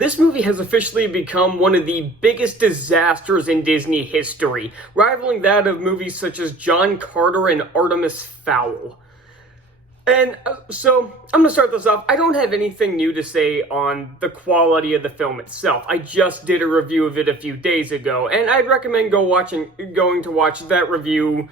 This movie has officially become one of the biggest disasters in Disney history, rivaling that of movies such as John Carter and Artemis Fowl. And so, I'm going to start this off. I don't have anything new to say on the quality of the film itself. I just did a review of it a few days ago, and I'd recommend going to watch that review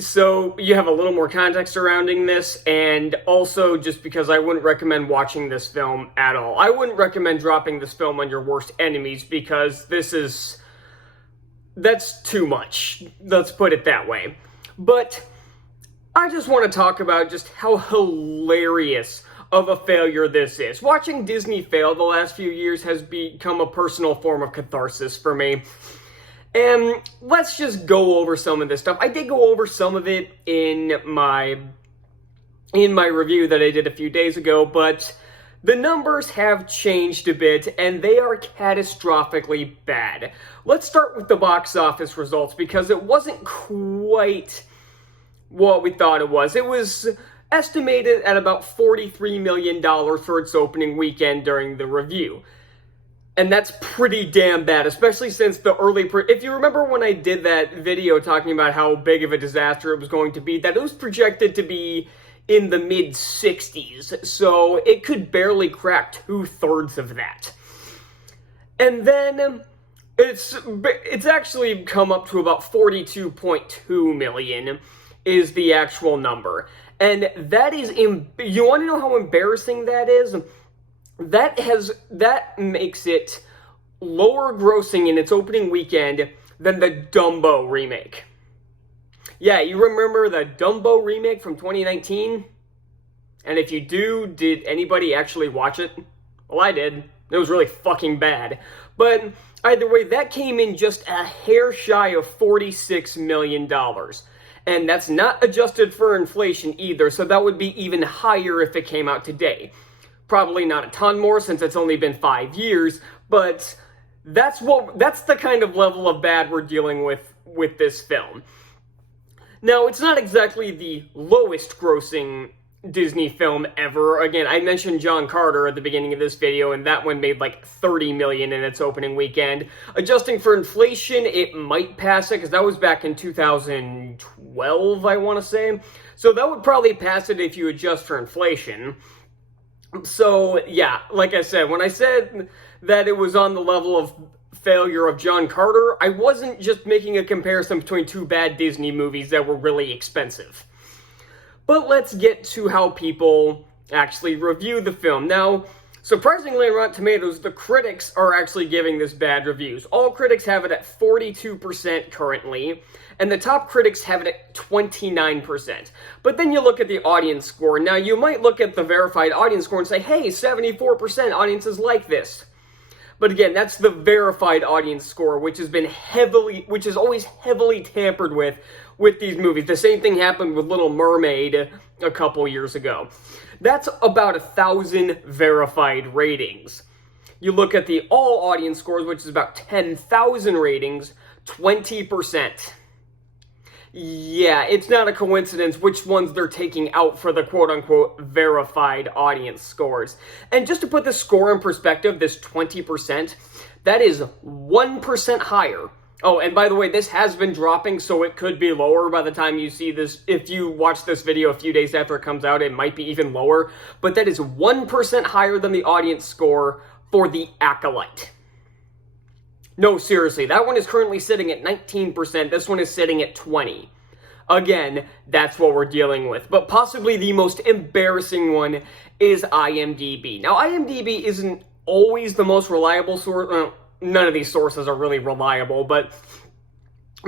so you have a little more context surrounding this, and also just because I wouldn't recommend watching this film at all. I wouldn't recommend dropping this film on your worst enemies, because that's too much. Let's put it that way. But I just want to talk about just how hilarious of a failure this is. Watching Disney fail the last few years has become a personal form of catharsis for me. And let's just go over some of this stuff. I did go over some of it in my review that I did a few days ago, but the numbers have changed a bit, and they are catastrophically bad. Let's start with the box office results, because it wasn't quite what we thought it was. It was estimated at about $43 million for its opening weekend during the review. And that's pretty damn bad, especially since the if you remember when I did that video talking about how big of a disaster it was going to be, that it was projected to be in the mid-60s, so it could barely crack 2/3 of that. And then it's actually come up to about 42.2 million is the actual number. And that is, you want to know how embarrassing that is? That makes it lower grossing in its opening weekend than the Dumbo remake. Yeah, you remember the Dumbo remake from 2019? And if you do, did anybody actually watch it? Well, I did. It was really fucking bad. But either way, that came in just a hair shy of $46 million. And that's not adjusted for inflation either, so that would be even higher if it came out today. Probably not a ton more since it's only been 5 years, but that's the kind of level of bad we're dealing with this film. Now, it's not exactly the lowest grossing Disney film ever. Again, I mentioned John Carter at the beginning of this video, and that one made like $30 million in its opening weekend. Adjusting for inflation, it might pass it, because that was back in 2012, I want to say. So that would probably pass it if you adjust for inflation. So, yeah, like I said, when I said that it was on the level of failure of John Carter, I wasn't just making a comparison between two bad Disney movies that were really expensive. But let's get to how people actually review the film. Now, surprisingly on Rotten Tomatoes, the critics are actually giving this bad reviews. All critics have it at 42% currently, and the top critics have it at 29%. But then you look at the audience score. Now, you might look at the verified audience score and say, hey, 74% audiences like this. But again, that's the verified audience score, which is always heavily tampered with these movies. The same thing happened with Little Mermaid a couple years ago. That's about 1,000 verified ratings. You look at the all audience scores, which is about 10,000 ratings, 20%. Yeah, it's not a coincidence which ones they're taking out for the quote-unquote verified audience scores. And just to put the score in perspective, this 20%, that is 1% higher. Oh, and by the way, this has been dropping, so it could be lower by the time you see this. If you watch this video a few days after it comes out, it might be even lower. But that is 1% higher than the audience score for The Acolyte. No, seriously, that one is currently sitting at 19%. This one is sitting at 20%. Again, that's what we're dealing with. But possibly the most embarrassing one is IMDb. Now, IMDb isn't always the most reliable source. None of these sources are really reliable, but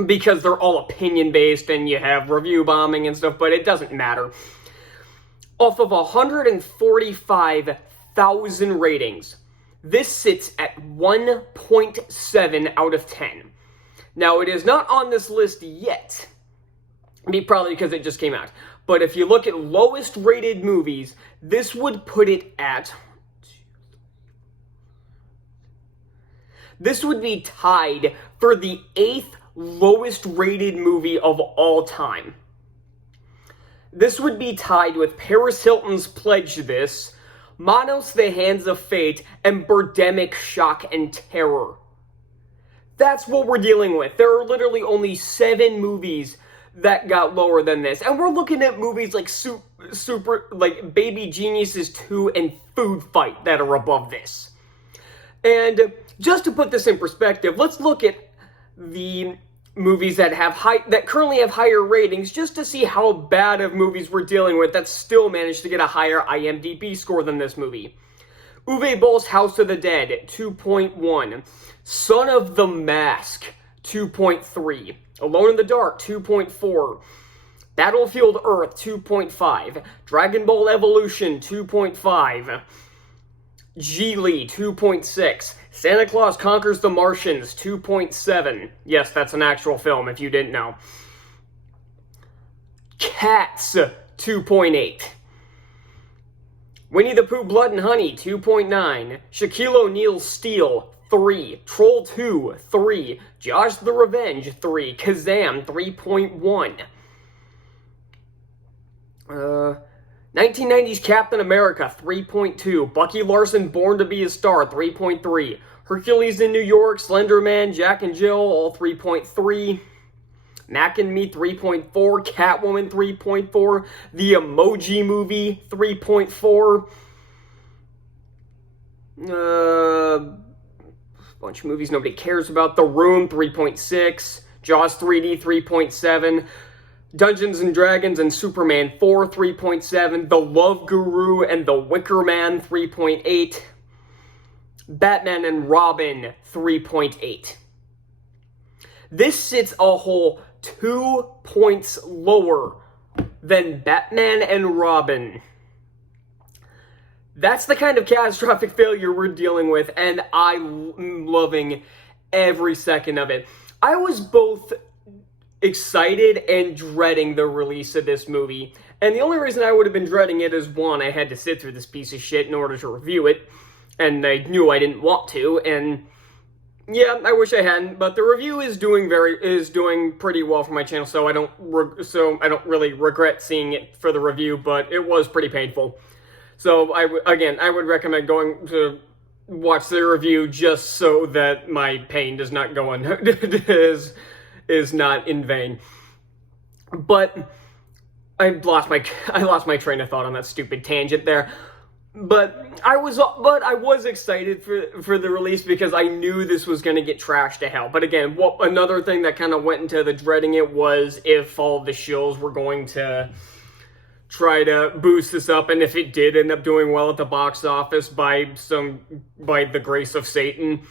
because they're all opinion-based and you have review bombing and stuff, but it doesn't matter. Off of 145,000 ratings, this sits at 1.7 out of 10. Now, it is not on this list yet, probably because it just came out. But if you look at lowest rated movies, this would put it at... This would be tied for the 8th lowest rated movie of all time. This would be tied with Paris Hilton's Pledge This, Manos, The Hands of Fate, and Birdemic, Shock and Terror. That's what we're dealing with. There are literally only 7 movies that got lower than this. And we're looking at movies like like Baby Geniuses 2 and Food Fight that are above this. And just to put this in perspective, let's look at the movies that currently have higher ratings, just to see how bad of movies we're dealing with that still managed to get a higher IMDb score than this movie. Uwe Boll's House of the Dead, 2.1. Son of the Mask, 2.3. Alone in the Dark, 2.4. Battlefield Earth, 2.5. Dragon Ball Evolution, 2.5. Geely, 2.6. Santa Claus Conquers the Martians, 2.7. Yes, that's an actual film, if you didn't know. Cats, 2.8. Winnie the Pooh Blood and Honey, 2.9. Shaquille O'Neal's Steel, 3. Troll 2, 3. Josh the Revenge, 3. Kazam, 3.1. 1990s Captain America, 3.2. Bucky Larson, Born to Be a Star, 3.3. Hercules in New York, Slender Man, Jack and Jill, all 3.3. Mac and Me, 3.4. Catwoman, 3.4. The Emoji Movie, 3.4. Bunch of movies nobody cares about. The Room, 3.6. Jaws 3D, 3.7. Dungeons and Dragons and Superman 4, 3.7. The Love Guru and The Wicker Man, 3.8. Batman and Robin, 3.8. This sits a whole 2 points lower than Batman and Robin. That's the kind of catastrophic failure we're dealing with, and I'm loving every second of it. I was both excited and dreading the release of this movie, and the only reason I would have been dreading it is, one, I had to sit through this piece of shit in order to review it, and I knew I didn't want to, and yeah, I wish I hadn't, but the review is doing pretty well for my channel, so I don't really regret seeing it for the review, but it was pretty painful. So I would recommend going to watch the review just so that my pain does not go is not in vain. But I lost my train of thought on that stupid tangent there. But I was excited for the release because I knew this was going to get trashed to hell. But again, another thing that kind of went into the dreading it was if all the shills were going to try to boost this up, and if it did end up doing well at the box office by the grace of Satan.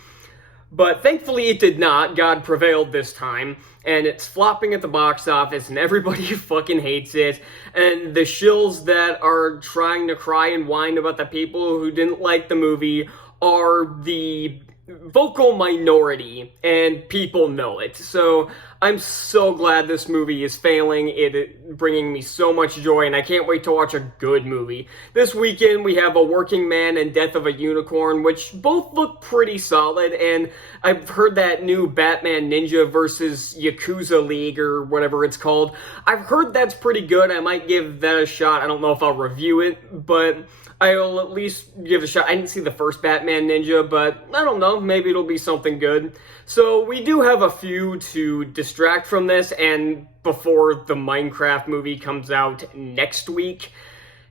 But thankfully it did not. God prevailed this time, and it's flopping at the box office, and everybody fucking hates it. And the shills that are trying to cry and whine about the people who didn't like the movie are the vocal minority, and people know it. So I'm so glad this movie is failing. It bringing me so much joy, and I can't wait to watch a good movie. This weekend we have A Working Man and Death of a Unicorn, which both look pretty solid, and I've heard that new Batman Ninja versus Yakuza League, or whatever it's called. I've heard that's pretty good. I might give that a shot. I don't know if I'll review it, but I'll at least give it a shot. I didn't see the first Batman Ninja, but I don't know. Maybe it'll be something good. So we do have a few to distract from this, and before the Minecraft movie comes out next week.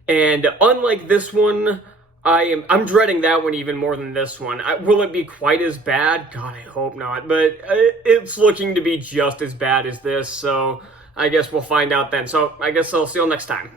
And unlike this one, I'm dreading that one even more than this one. Will it be quite as bad? God, I hope not. But it's looking to be just as bad as this, so I guess we'll find out then. So I guess I'll see you all next time.